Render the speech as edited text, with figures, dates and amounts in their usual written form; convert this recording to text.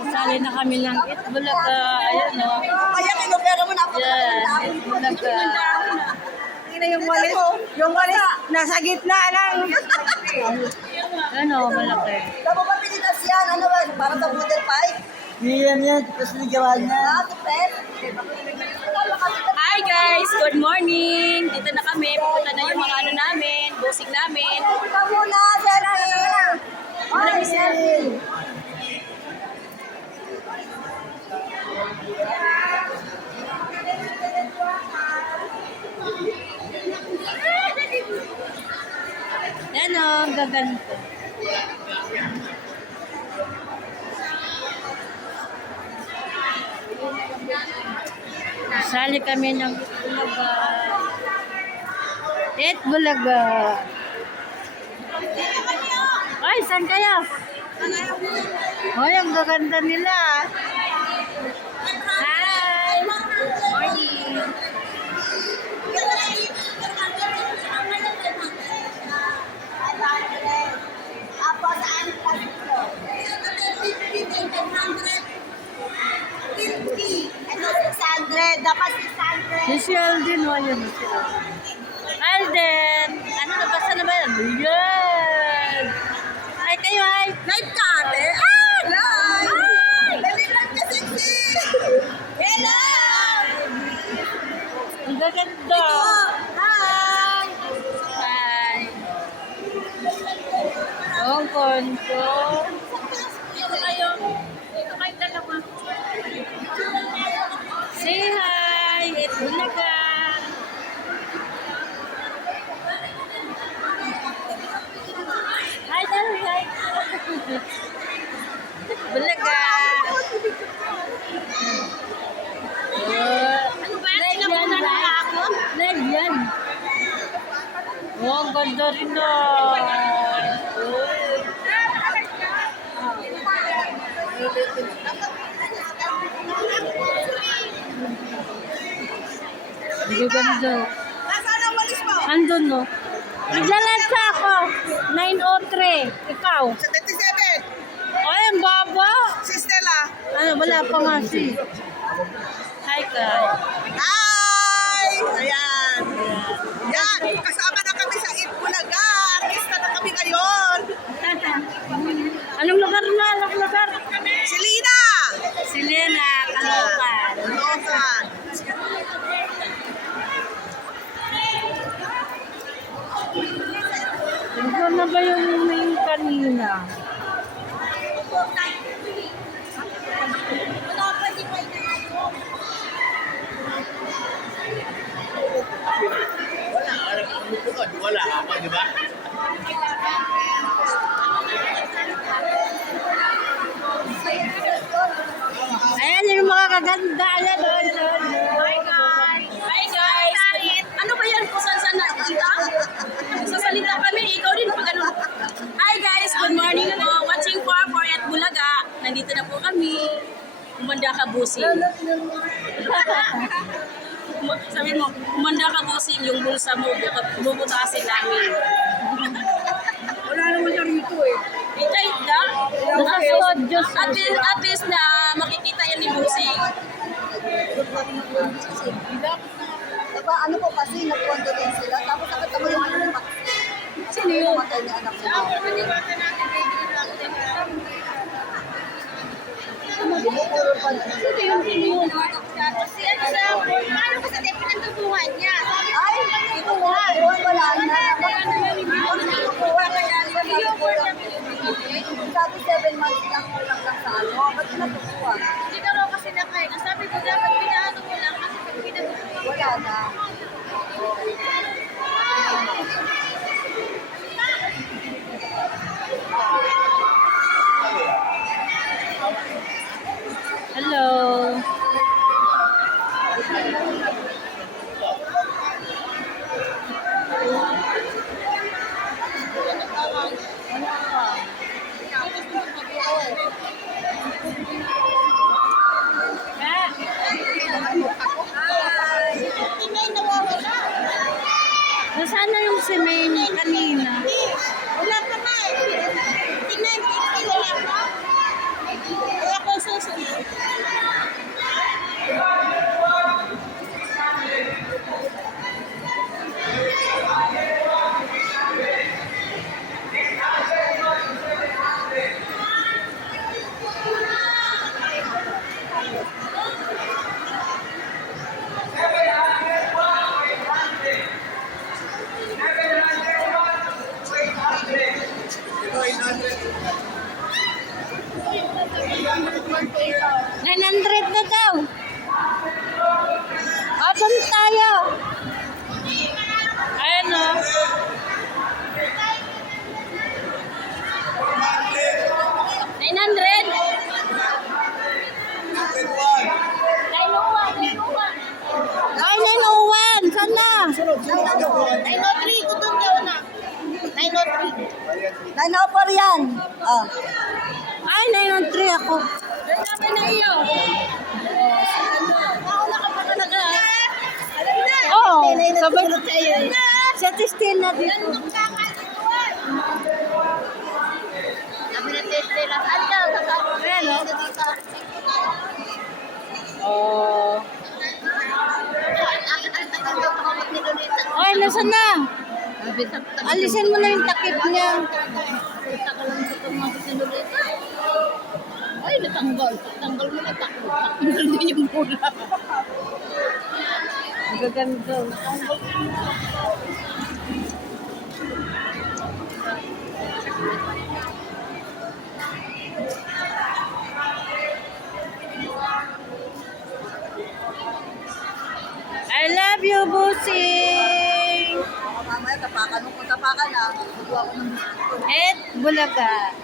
Sali na kami ng Itbulaga. Ayan o. Kaya kinopera mo na ako. Yan, Itbulaga. Yung walis, nasa gitna lang. Ano, malaki. Sa mga Pilipinas yan, ano ba? Para sa Buddha Pie. Yan. Tapos nagawa niya. Hi guys! Good morning! Dito na kami. Pupunta na yung mga ano namin, busing namin. Ikaw muna, Jerry. Ay, Jerry. Yan o, ang gaganda. Sali kami ng Itbulaga. Itbulaga. Ay, saan kayo? Ay, ang gaganda nila. Hi! Morning! Dapat 600. Si Alden, o yun. Alden! Ano na, basta na ba yan? Yan! Hi kayo, hi! Live ka, ate? Ah! Live! Dali lang ka, sexy! Hello! Ang gaganda! Hi! Hi! Ang konto. Dito kayo. Dito kayo dalawa. Say hi! Itbulaga! Hi, hi! Itbulaga! Ano ba? Sinabunan na ako? Live yan. Oh, ang ganda rin na. Ang ganda. Nasaan ang walis mo? Andun, no? Naglalansa ako. 9:03. Ikaw? Sa 27. Ay, ang baba. Si Stella. Ano, wala pa nga si. Hi, Kai. Hi! Ayan. Yan. Kasama na kami sa Itbulaga. Artista na kami ngayon. Anong lugar na? Anong lugar? Si Lina. Si Lena, Caloocan. Lokan. Ito na ba yung main kanina? Wala ako, di ba? Ayan yung mga kaganda. Ayan, doon. Hi, guys. Hi, guys. Ano ba yan? Kung saan na? Sasalita kami. Ikaw din pag ano. Hi, guys. Good morning po. Watching for Itbulaga. Nandito na po kami. Umanda ka, busing. Sabi mo, umanda ka, busing. Yung bulsa mo, bubutasin namin. Wala naman siya rito eh. Kahit na, at least na makikita yan ni Busing. Diba, ano po kasi, nag-condo din sila. Tapos nakita mo yung ano ng Sino yun? matay ni anak niya. Kasi ano sa paano ko sa tayo pinagtutuhan niya? Ay, ito nga. Doon wala na. Sabi 7 months lang kulang lang sa ano. Ba't natutuwa? Hindi daw raw kasi nakain. Ang sabi ko dapat pinaano mo lang kasi pag pinagtutuhan. Wala na. Hello. Tingnan na na daw. Doon tayo. Ayan o. $900. Ay, 901. Sana. 903, tutong daw na. 903. 904 yan. Oh. Ay, 903 ako. Doon kami na iyo. Nauna ka pa talaga. Alam na. Oo. Sabay Sabay. sa'yo. Sa testin na dito. Sabi na teste lang. Ano daw? Ayan o. Dito. Oh. Ang daw pa ni Lolita. Ay, nasa na? Sabi sa Alisin mo na yung takip niya. Takal lang sa mga si Lolita. Ay, natanggal. Tanggal mo na takot. Tanggal din yung mula. Gaganda. I love you, Busing! Mamaya tapakan mo kung tapakan ah. Magawa ko ng Et Bulaga.